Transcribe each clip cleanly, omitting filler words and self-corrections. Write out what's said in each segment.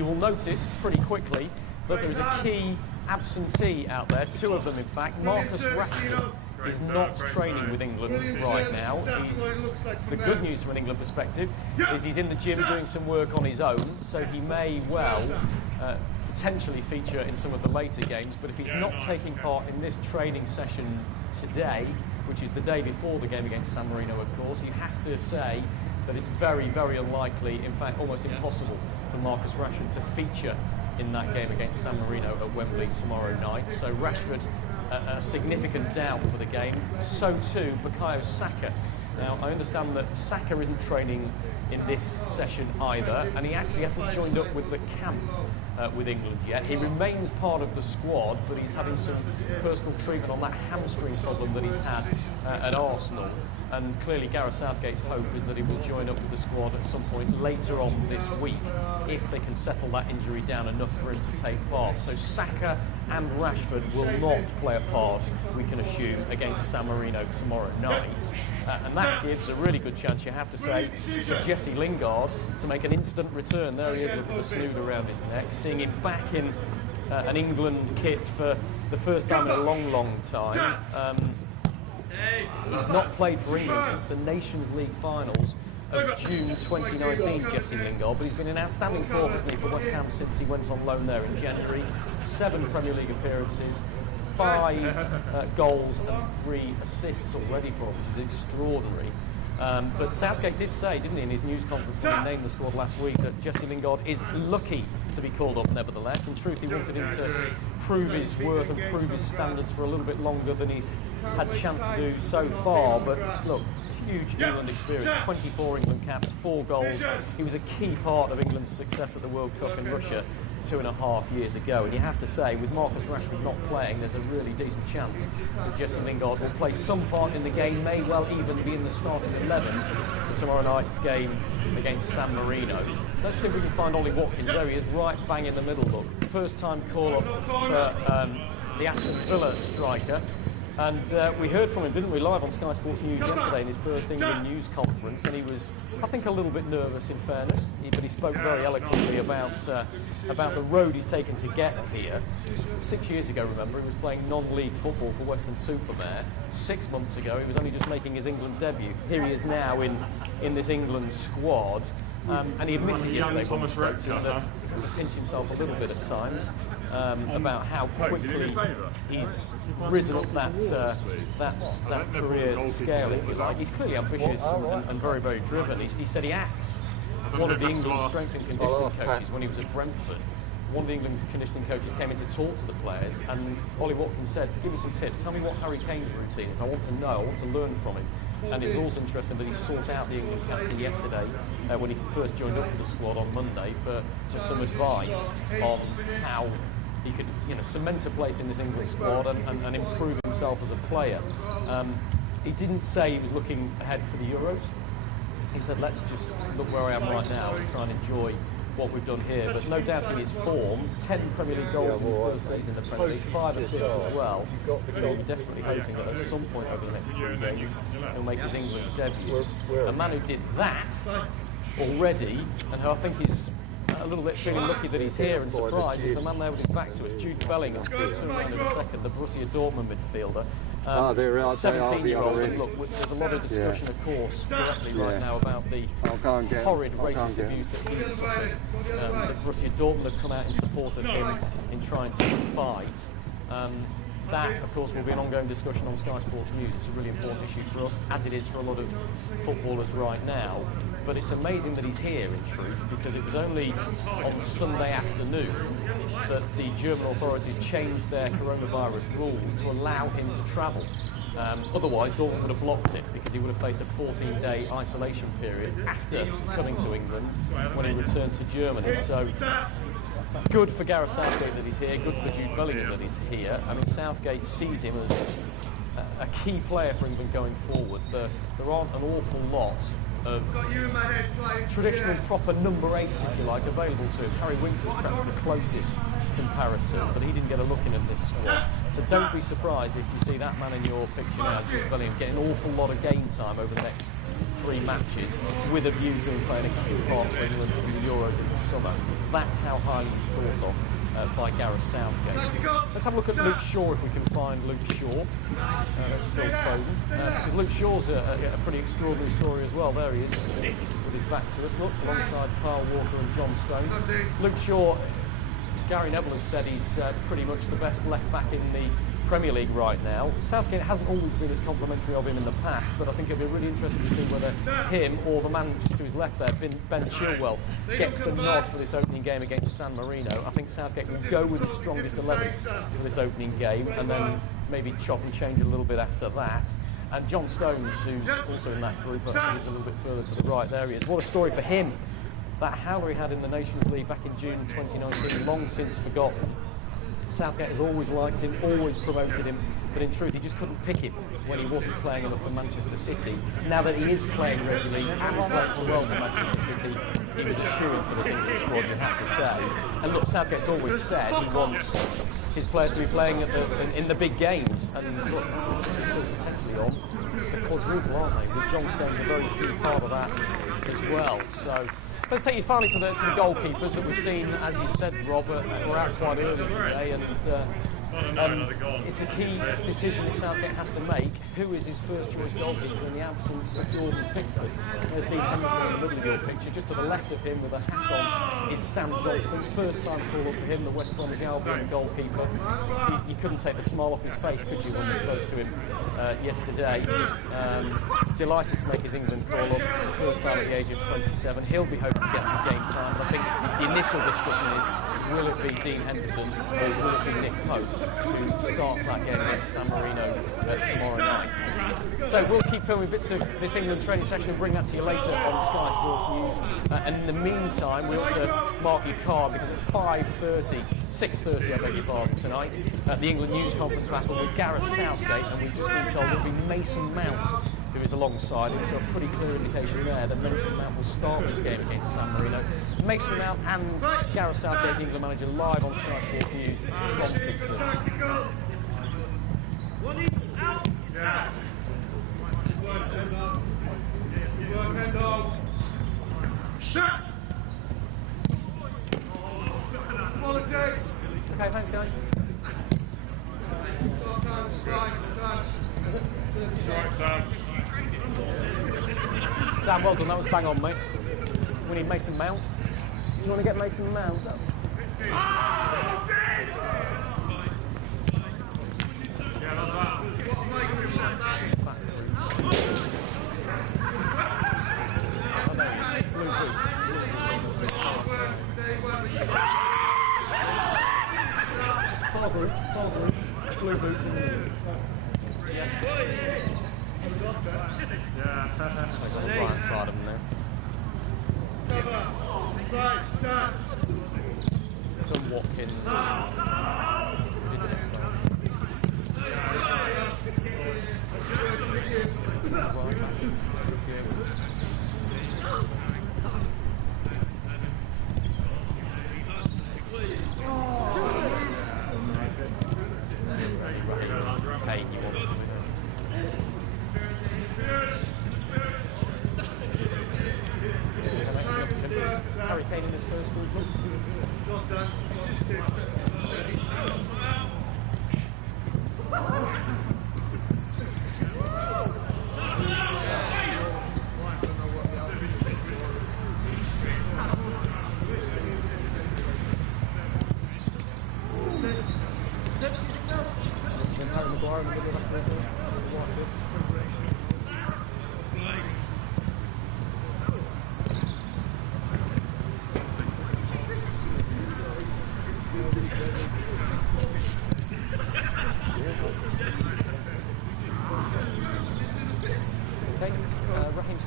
you will notice pretty quickly that there is a key absentee out there, 2 of them in fact. Marcus Rashford is not training with England right now. The good news from an England perspective is he's in the gym doing some work on his own, so he may well potentially feature in some of the later games. But if he's not taking part in this training session today, which is the day before the game against San Marino, of course, you have to say that it's very, very unlikely, in fact almost impossible, for Marcus Rashford to feature in that game against San Marino at Wembley tomorrow night. So Rashford, a significant doubt for the game. So too Bukayo Saka. Now I understand that Saka isn't training in this session either, and he actually hasn't joined up with the camp with England yet. He remains part of the squad, but he's having some personal treatment on that hamstring problem that he's had at Arsenal. And clearly Gareth Southgate's hope is that he will join up with the squad at some point later on this week, if they can settle that injury down enough for him to take part. So Saka and Rashford will not play a part, we can assume, against San Marino tomorrow night. And that gives a really good chance, you have to say, for Jesse Lingard to make an instant return. There he is with the snood around his neck, seeing him back in an England kit for the first time in a long, long time. He's not played for England since the Nations League finals of June 2019, Jesse Lingard, but he's been in outstanding form, hasn't he, for West Ham since he went on loan there in January. 7 Premier League appearances, 5 goals and 3 assists already for him, which is extraordinary. But Southgate did say, didn't he, in his news conference when he named the squad last week, that Jesse Lingard is lucky to be called up nevertheless. In truth, he wanted him to prove his worth and prove his standards for a little bit longer than he's had a chance to do so far. But look, huge England experience, 24 England caps, 4 goals. He was a key part of England's success at the World Cup in Russia 2.5 years ago. And you have to say, with Marcus Rashford not playing, there's a really decent chance that Jesse Lingard will play some part in the game, may well even be in the starting 11 for tomorrow night's game against San Marino. Let's see if we can find Ollie Watkins. There he is, right bang in the middle, look. First time call up for the Aston Villa striker. And we heard from him, didn't we, live on Sky Sports News yesterday in his first England news conference, and he was, I think, a little bit nervous in fairness, but he spoke very eloquently about the road he's taken to get here. 6 years ago, remember, he was playing non-league football for Western-super-Mare. 6 months ago, he was only just making his England debut. Here he is now in this England squad, and he admitted yesterday when we spoke to him that he's had to pinch himself a little bit at times. About how quickly he's risen up that career scale, if you like. He's clearly ambitious and very, very driven. He said he asked one of the England strength and conditioning coaches when he was at Brentford. One of the England's conditioning coaches came in to talk to the players, and Ollie Watkins said, give me some tips, tell me what Harry Kane's routine is. I want to know, I want to learn from him. And it was also interesting that he sought out the England captain yesterday when he first joined up with the squad on Monday for some advice on how he could, cement a place in this England squad and improve himself as a player. He didn't say he was looking ahead to the Euros. He said, let's just look where I am right now and try and enjoy what we've done here. But no doubt in his form, 10 Premier League goals in his first season in the Premier League, 5 assists as well. He'll be desperately hoping that at some point over the next 3 games he'll make his England debut. A man who did that already, and who I think is a little bit feeling lucky that he's here and surprised, is the man there with his back to us, Jude Bellingham. We'll turn around in a second, the Borussia Dortmund midfielder. 17-year-old, and look, there's a lot of discussion, of course, correctly right now about the horrid racist abuse that he's suffered. The Borussia Dortmund have come out in support of him in trying to fight. That, of course, will be an ongoing discussion on Sky Sports News. It's a really important issue for us, as it is for a lot of footballers right now. But it's amazing that he's here, in truth, because it was only on Sunday afternoon that the German authorities changed their coronavirus rules to allow him to travel. Otherwise, Dortmund would have blocked it, because he would have faced a 14-day isolation period after coming to England when he returned to Germany. So, good for Gareth Southgate that he's here, good for Jude Bellingham that he's here. I mean, Southgate sees him as a key player for England going forward. There aren't an awful lot of traditional proper number 8s, if you like, available to him. Harry Winks is perhaps the closest comparison, but he didn't get a look in this squad. So don't be surprised if you see that man in your picture now, Jude Bellingham, getting an awful lot of game time over the next 3 matches, with a view to him playing a key part for England in the Euros in the summer. That's how highly he's thought of by Gareth Southgate. Let's have a look at Luke Shaw, if we can find Luke Shaw. That's Phil Foden. Because Luke Shaw's a pretty extraordinary story as well. There he is, with his back to us. Look, alongside Kyle Walker and John Stones. Luke Shaw, Gary Neville has said he's pretty much the best left back in the Premier League right now. Southgate hasn't always been as complimentary of him in the past, but I think it'll be really interesting to see whether him or the man just to his left there, Ben Chilwell, gets the nod for this opening game against San Marino. I think Southgate will go with his strongest 11 for this opening game, and then maybe chop and change a little bit after that. And John Stones, who's also in that group, I think he's a little bit further to the right. There he is. What a story for him. That howler he had in the Nations League back in June 2019, long since forgotten. Southgate has always liked him, always promoted him, but in truth he just couldn't pick him when he wasn't playing enough for Manchester City. Now that he is playing regularly and playing so well for Manchester City, he was a shoo-in for this England squad, you have to say. And look, Southgate's always said he wants his players to be playing in the big games, and look, he's still potentially on the quadruple, aren't they? With John Stones a very key part of that as well. So let's take you finally to the goalkeepers that we've seen, as you said, Rob, were out quite early today, and it's a key decision that Southgate has to make. Who is his first choice goalkeeper in the absence of Jordan Pickford? There's Dean Henderson in the middle of your picture. Just to the left of him with a hat on is Sam Johnston. First time call up for him, the West Bromwich Albion goalkeeper. You couldn't take the smile off his face, could you, when we spoke to him yesterday? Delighted to make his England call up, first time at the age of 27. He'll be hoping to get some game time, but I think the initial discussion is, will it be Dean Henderson or will it be Nick Pope who starts that game against San Marino tomorrow night? So we'll keep filming bits of this England training session and bring that to you later on Sky Sports News. And in the meantime, we ought to mark your card, because at 6:30 I beg your pardon, tonight, the England News Conference will happen with Gareth Southgate, and we've just been told it'll be Mason Mount who is alongside him, so a pretty clear indication there that Mason Mount will start this game against San Marino. Mason Mount and Gareth Southgate, the England manager, live on Sky Sports News from 6:30. Okay, thanks guys. Dan, well done, that was bang on, mate. We need Mason Mount. Do you want to get Mason Mount? Far group, blue boots in the middle. Yeah. He's on the right side of him there. John Watkins. Harry Kane in his first group.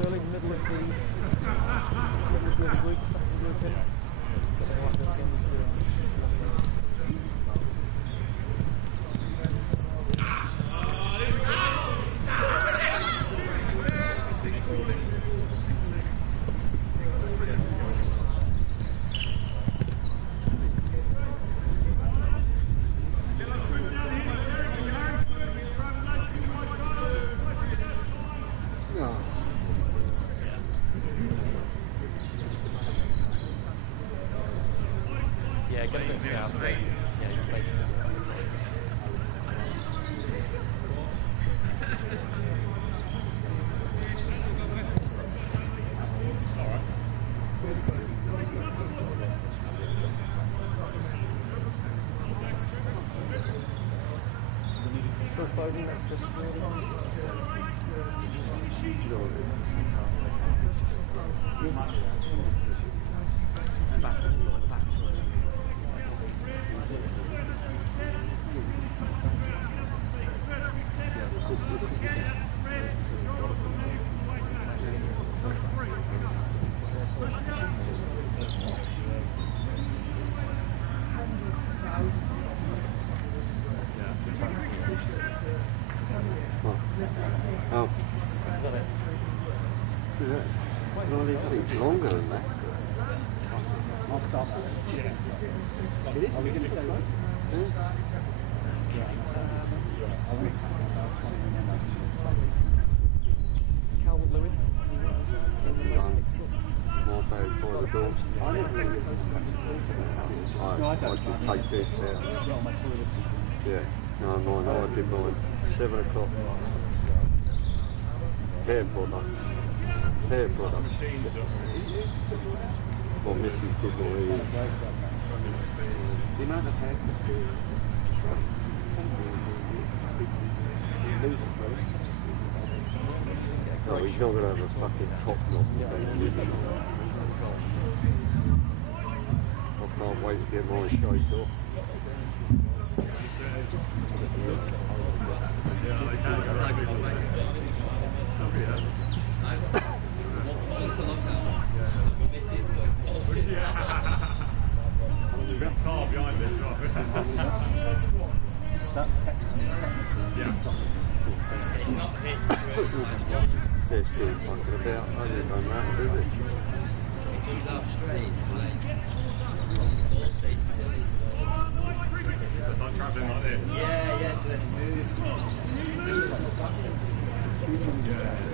Sterling, middle of the group, second group in. Yeah, get a bit south. Yeah, he's facing us. Foden, that's just Oh. Yeah. Well, these things longer than that. It is. Are we going to go? Calvin Lewin. More bad for the doors. I should take this out. Yeah. No, mine. I did mine. 7 o'clock. Hair products. Hair products. Well, Mrs. did all these. The amount of hair. No, he's not going to have a fucking top knot. I can't wait to get mine shaved off. They're still fucking about. I don't know that, do they? He's up straight, like, stay steady. So it's like travelling like this? Yeah, so then it moves. Yeah.